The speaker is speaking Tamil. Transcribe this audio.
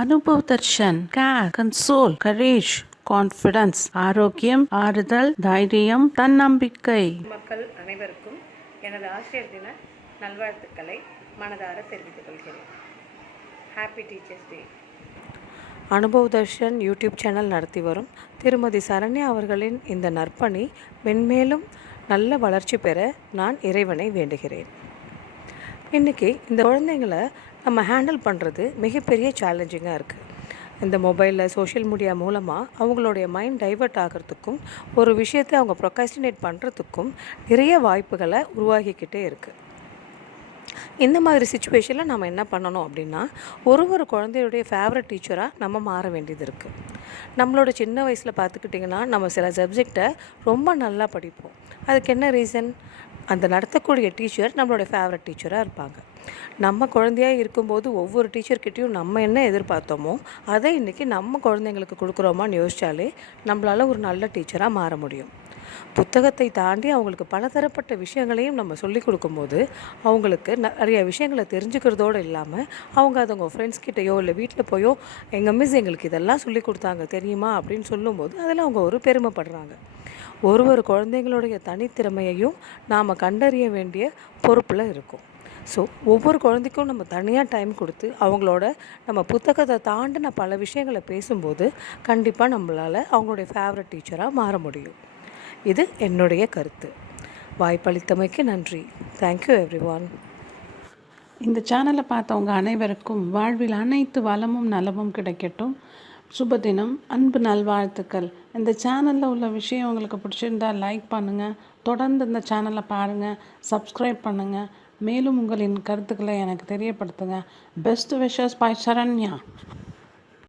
Anubhav Darshan care console courage confidence ஆரோக்கியம் ஆறுதல் தைரியம் தன்னம்பிக்கை. மக்கள் அனைவருக்கும் எனது ஆசிரியர் தின நல்வாழ்த்துக்களை மனதார தெரிவித்துக் கொள்கிறேன். Happy teachers day. Anubhav Darshan YouTube channel நடத்தி வரும் திருமதி சரண்யா அவர்களின் இந்த நற்பணி மென்மேலும் நல்ல வளர்ச்சி பெற நான் இறைவனை வேண்டுகிறேன். இன்றைக்கி இந்த குழந்தைங்களை நம்ம ஹேண்டில் பண்ணுறது மிகப்பெரிய சேலஞ்சிங்காக இருக்குது. இந்த மொபைலில் சோஷியல் மீடியா மூலமாக அவங்களுடைய மைண்ட் டைவர்ட் ஆகிறதுக்கும் ஒரு விஷயத்தை அவங்க ப்ரொகாஸ்டினேட் பண்ணுறதுக்கும் நிறைய வாய்ப்புகளை உருவாகிக்கிட்டே இருக்குது. இந்த மாதிரி சுச்சுவேஷனில் நம்ம என்ன பண்ணணும் அப்படின்னா, ஒரு குழந்தையுடைய ஃபேவரட் டீச்சராக நம்ம மாற வேண்டியது இருக்குது. நம்மளோட சின்ன வயசில் பார்த்துக்கிட்டிங்கன்னா நம்ம சில சப்ஜெக்டை ரொம்ப நல்லா படிப்போம். அதுக்கு என்ன ரீசன்? அந்த நடத்தக்கூடிய டீச்சர் நம்மளுடைய ஃபேவரட் டீச்சராக இருப்பாங்க. நம்ம குழந்தையாக இருக்கும்போது ஒவ்வொரு டீச்சர்கிட்டையும் நம்ம என்ன எதிர்பார்த்தோமோ அதை இன்றைக்கி நம்ம குழந்தைங்களுக்கு கொடுக்குறோமான்னு யோசித்தாலே நம்மளால் ஒரு நல்ல டீச்சராக மாற முடியும். புத்தகத்தை தாண்டி அவங்களுக்கு பலதரப்பட்ட விஷயங்களையும் நம்ம சொல்லிக் கொடுக்கும்போது அவங்களுக்கு நிறைய விஷயங்களை தெரிஞ்சுக்கிறதோடு இல்லாமல் அவங்க அதை அவங்க ஃப்ரெண்ட்ஸ்கிட்டையோ இல்லை வீட்டில் போயோ எங்கள் மிஸ் எங்களுக்கு இதெல்லாம் சொல்லி கொடுத்தாங்க தெரியுமா அப்படின்னு சொல்லும்போது அதில் அவங்க ஒரு பெருமைப்படுறாங்க. ஒரு குழந்தைங்களுடைய தனித்திறமையையும் நாம் கண்டறிய வேண்டிய பொறுப்பில் இருக்கும். ஸோ ஒவ்வொரு குழந்தைக்கும் நம்ம தனியாக டைம் கொடுத்து அவங்களோட நம்ம புத்தகத்தை தாண்டின பல விஷயங்களை பேசும்போது கண்டிப்பாக நம்மளால் அவங்களுடைய ஃபேவரட் டீச்சராக மாற முடியும். இது என்னுடைய கருத்து. வாய்ப்பளித்தமைக்கு நன்றி. Thank you everyone. இந்த சேனலை பார்த்தவங்க அனைவருக்கும் வாழ்வில் அனைத்து வளமும் நலமும் கிடைக்கட்டும். சுபதினம், அன்பு நல்வாழ்த்துக்கள். இந்த சேனலில் உள்ள விஷயம் உங்களுக்கு பிடிச்சிருந்தால் லைக் பண்ணுங்கள். தொடர்ந்து இந்த சேனலை பாருங்கள், சப்ஸ்கிரைப் பண்ணுங்கள். மேலும் உங்களின் கருத்துக்களை எனக்கு தெரியப்படுத்துங்க. Best wishes by Saranya.